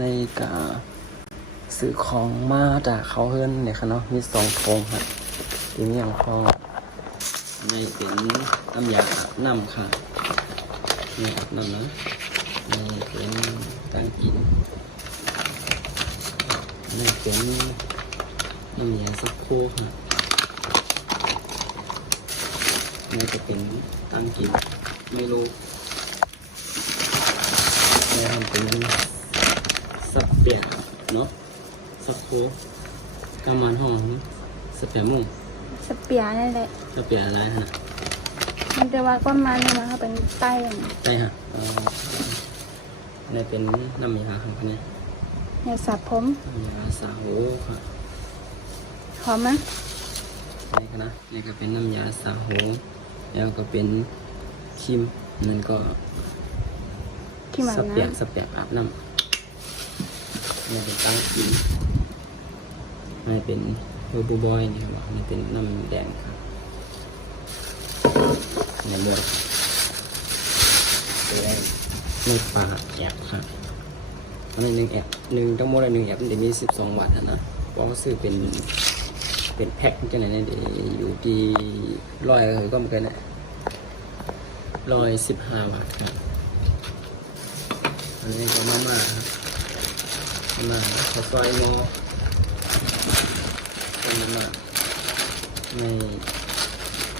ในกาซื้อของมาจากเขาเฮิรนเนี่ยค่ะเนาะมี2 ถุงครับทีนี้อย่างพอในเป็นน้ำยาอาบน้ำค่ะนี่อาบน้ำนะนี่เป็นการกินนี่เป็นน้ำยาซักโครกค่ะนี่จะเป็นการกินไม่รู้นี่ทำเป็นสับเปียกเนาะซักโครกกำมันห้องสับเปียกมุ่งสเปียนั่นแหละสับเปียกอะไรฮะมันจะว่าก้อนมันมาเขาเป็นไต้ใช่ฮะนี่เป็นน้ำยาครับนี่ยาสระผมน้ำยาสระหูค่ะหอมไหมนี่ก็นะนี่ก็เป็นน้ำยาสระหูแล้วก็เป็นครีมนั่นก็สเปียกอาบน้ำนี่เป็นตั้งกินนี่เป็นเฮอร์บูบอยนี่ครับนี่เป็นน้ำแดงครับนี่เลือดนี่ปลาแอบค่ะอันนี้1 แอบทั้งหมด1 แอบมันจะมี12 วัตต์นะเพราะว่าซื้อเป็นแพ็คจังไหนเนี่ยอยู่ที่100ก็เหมือนกันนะ115 วัตต์ครับอันนี้ก็มาข้าวซอยหม้อเป็นมาใน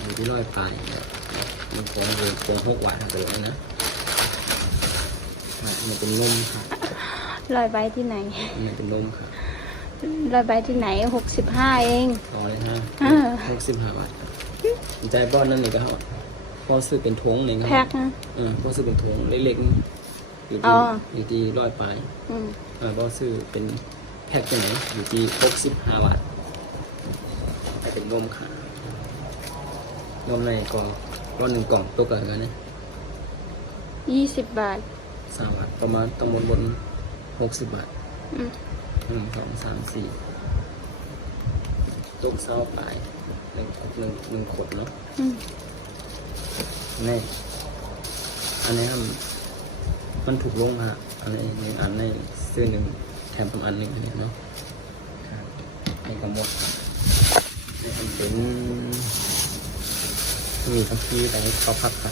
อยู่ที่100 ปลายมันของ6 วัตต์ตัวนี้นะมันเป็นนมครับลอยใบที่ไหนมันเป็นนมครับลอยใบที่ไหน65เองต่อเลยฮะ65 วัตต์ครับใจป้อนนั่นนี่ก็เขาพอซื้อเป็นถุงนี่ครับแพ็คนะพอซื้อเป็นถุงเล็กๆอยู่ที่100 ปลายพอซื้อเป็นแพ็คที่ไหนอยู่ที่65 วัตต์ให้เป็นนมค่ะนมในก็1 กล่องตัวกันนะ20 บาท3 วัตต์ประมาณต้องบน60 บาท1 2 3 4ตกเศร้าปลาย1 ขวดเนาะนี่อันนี้มันถูกลงฮะอันนี้1 อันในซื้อ1แถม1 อันนี่เนาะนี่ก็หมดนี่ทำเป็นมีทั้งที่แต่ให้เขาพักค่ะ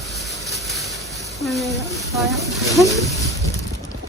มันเลยพอแล้ว